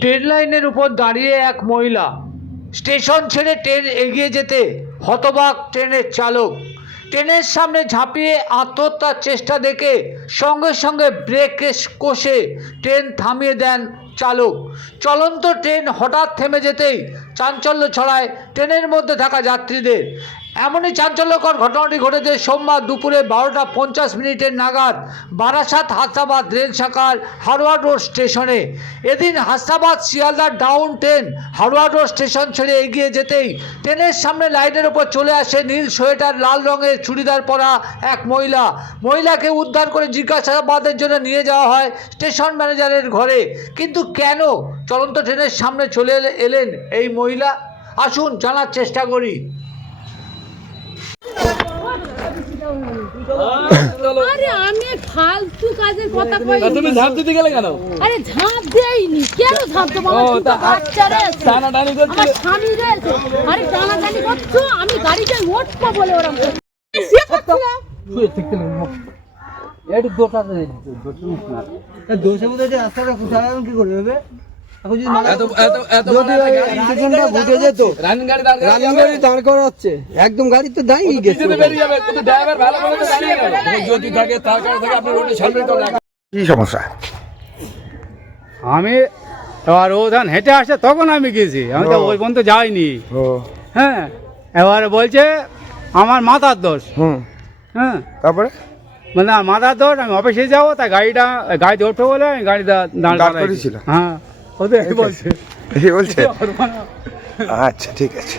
Train লাইনের উপর দাঁড়িয়ে এক মহিলা, স্টেশন ছেড়ে ট্রেন এগিয়ে যেতে হতবাক ট্রেনের চালক। ট্রেনের সামনে ঝাঁপিয়ে আত্মহত্যার চেষ্টা দেখে সঙ্গে সঙ্গে ব্রেক কষে ট্রেন থামিয়ে দেন চালক। চলন্ত ট্রেন হঠাৎ থেমে যেতেই চাঞ্চল্য ছড়ায় ট্রেনের মধ্যে থাকা যাত্রীদের। এমনই চাঞ্চল্যকর ঘটনাটি ঘটেছে সোমবার দুপুরে 12টা 50 নাগাদ বারাসাত হাসনাবাদ রেল শাখার হারওয়ার্ড রোড স্টেশনে। এদিন Hasnabad Sealdah down train Harowa road station ছেড়ে এগিয়ে যেতেই ট্রেনের সামনে লাইনের ওপর চলে আসে নীল সোয়েটার লাল রঙের চুড়িদার পরা এক মহিলাকে উদ্ধার করে জিজ্ঞাসাবাদের জন্য নিয়ে যাওয়া হয় স্টেশন ম্যানেজারের ঘরে। কিন্তু কেন চলন্ত ট্রেনের সামনে চলে এলেন এই মহিলা, আসুন জানার চেষ্টা করি। আরে আমি ফালতু কাজের কথা কই। তুমি ঝাঁপ দিতে গেলে কেন? আরে ঝাঁপ দেইনি, কেন ঝাঁপ দেব? আমার বাচ্চারা আছে, টানাটানি করছে, আমার স্বামী আছে। আরে টানাটানি করছো, আমি গাড়িতে উঠবো বলে ওরকম করছে। শুয়ে ঠিক ছিল এটি দোটাতে দোষের মধ্যে যে রাস্তাটা কোথায় কি করবে হবে? এখন যদি রানিং গাড়ি দাঁড় করা হচ্ছে, একদম গাড়ি তো দাঁড়িয়ে গেছে। কি সমস্যা? আমি এবার ও যখন হেঁটে আসে তখন আমি গেছি, আমি তো ওই পর্যন্ত যাইনি। হ্যাঁ, এবারে বলছে আমার মাথার দোষ। হ্যাঁ, তারপরে মানে মাথার দোষ, আমি অফিসে যাবো, তাই গাড়িতে ওঠো বলে আমি গাড়িটা দাঁড় করিয়েছিল। হ্যাঁ, ও তো এই বলছে। এই বলছে? আচ্ছা, ঠিক আছে।